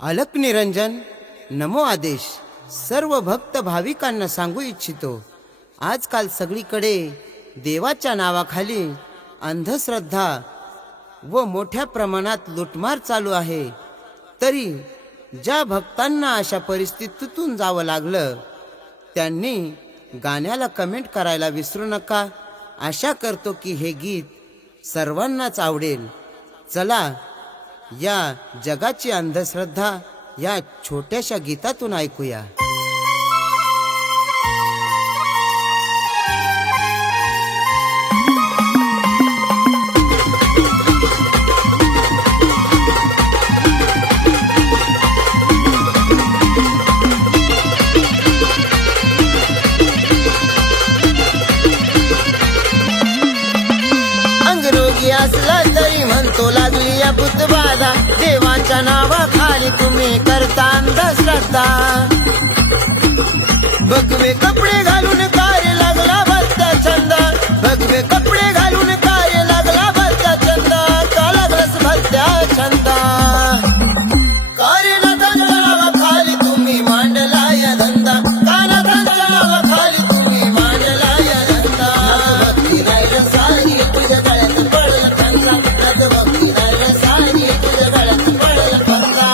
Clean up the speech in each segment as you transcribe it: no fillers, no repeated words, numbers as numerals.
अलक निरंजन नमो आदेश सर्व भक्त भाविकांना सांगू इच्छितो, आजकाल सगळीकडे देवाच्या नावाखाली अंधश्रद्धा व मोठ्या प्रमाणात लुटमार चालू आहे। तरी ज्या भक्तांना अशा परिस्थितीतून जावं लागलं त्यांनी गाण्याला कमेंट करायला विसरू नका। आशा करतो की हे गीत सर्वांनाच आवडेल। चला या जगाची अंधश्रद्धा या छोट्याशा गीतातून ऐकूया। अंगरोगी असला तरी म्हणतो लागली या भूतबाधा, देवाच्या नावाखाली तुम्ही करता अंधश्रद्धा। भगवे कपडे घालून कार्य लागला भक्ता छंद, भगवे कपडे घालून कार्य लागला भक्ता छंद, का लागलास भक्त्या छंद। कार्यनाथांच्या नावाखाली तुम्ही मांडला या धंदा, कानाथांच्या नावाखाली तुम्ही मांडला या धंदा। भक्ती राहिलं सारी तुझ्या गळ्यात पडलं फंदा, भक्ती राहिलं सारी तुझ्या गळ्यात पडलं फंदा।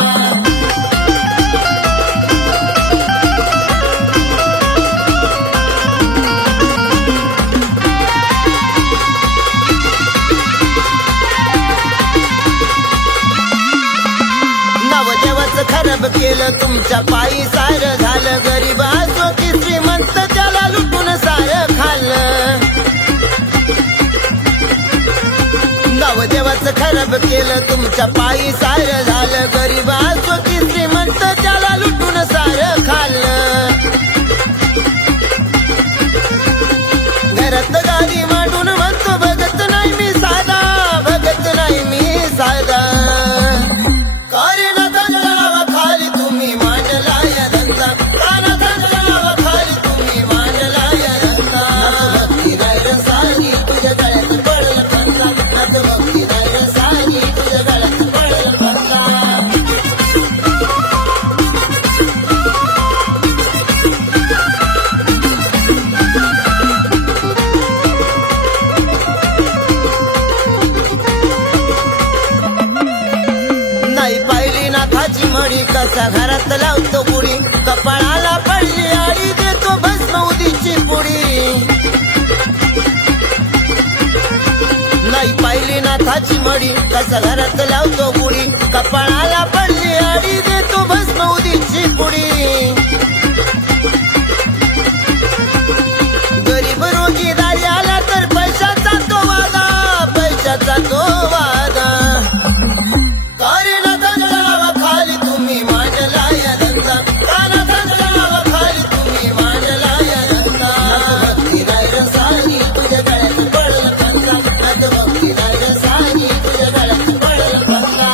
नवदेवाचं खराब केलं तुमच्या पायी सारं झालं, गरीब असो की श्रीमंत त्याला लुटून सारं खाल्लं। नवदेवाचं खराब केलं तुमच्या पायी सारं झालं, गरीब असो की श्रीमंत त्याला लुटून सारं खाल्लं। घरात गादी मांडून म्हणतो भगत नाही मी साधा, भगत नाही मी साधा। कार्यनाथांच्या नावाखाली तुम्ही मांडला या धंदा, कानाथांच्या नावाखाली तुम्ही मांडला या धंदा। भक्ती राहिलं सारी तुझ्या गळ्यात पडलं फंदा, भक्ती राहिलं सारी तुझ्या गळ्यात पडलं फंदा। नाही पाहिली नाथाची मडी, कसा घरात लावतो गुढी, कपाळाला पडली आडी देतो भस्म उदीची पुडी। नाही पाहिली नाथाची मडी, कसा घरात लावतो गुढी, कपाळाला पडली आडी देतो भस्म उदीची पुडी। गरीब रोगी दारी आला तर पैशाचा तो वादा, पैशाचा तो वादा। कार्यनाथांच्या नावाखाली तुम्ही मांडला या धंदा, कानाथांच्या नावाखाली तुम्ही मांडला या धंदा। भक्ती राहिलं सारी तुझ्या गळ्यात पडलं फंदा, भक्ती राहिलं सारी तुझ्या गळ्यात पडलं फंदा।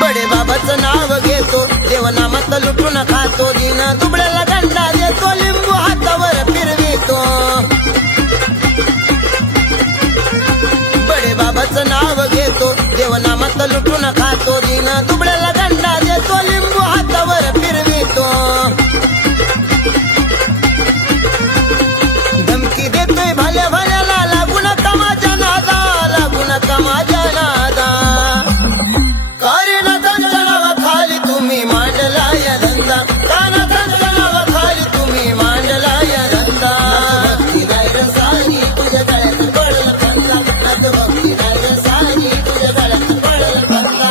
बडे बाबाचं नाव घेतो, देवनामात लुटून खातो, दिन दुबळ्याला गंडा देतो, लिंबू हातावर फिरवितो। बडे बाबाचं नाव घेतो, देवनामात लुटून खातो, दिन दुबळ्याला गंडा देतो, लिंबू हातावर फिरवितो। धमकी देतोय भल्या भल्याला, लागू नका माझ्या नादा, लागू नका माझ्या नादा। कार्यनाथांच्या नावाखाली तुम्ही मांडला या धंदा, कानाथांच्या नावाखाली तुम्ही मांडला या धंदा। भक्ती राहिलं सारी तुझ्या गळ्यात पडलं फंदा, भक्ती राहिलं सारी तुझ्या गळ्यात पडलं फंदा।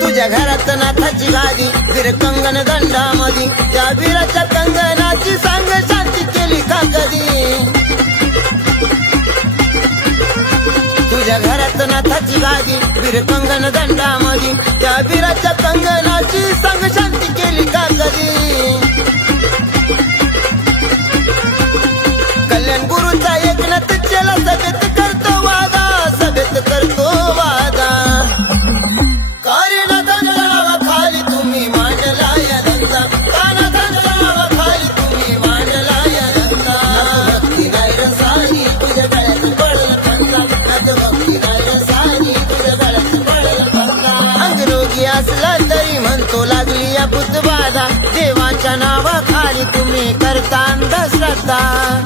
तुझ्या घरात नाथाची गादी, फिर कंगन दंडामधी, त्या वीराच्या कंगनाची सांग शांती केली का कधी। तुझ्या घरात नाथाची गादी, वीर कंगन दंडामधी, त्या वीराच्या कंगनाची सांग शांती केली का कधी। श्रद्धा देवाच्या नावाखाली तुम्ही करता अंधश्रद्धा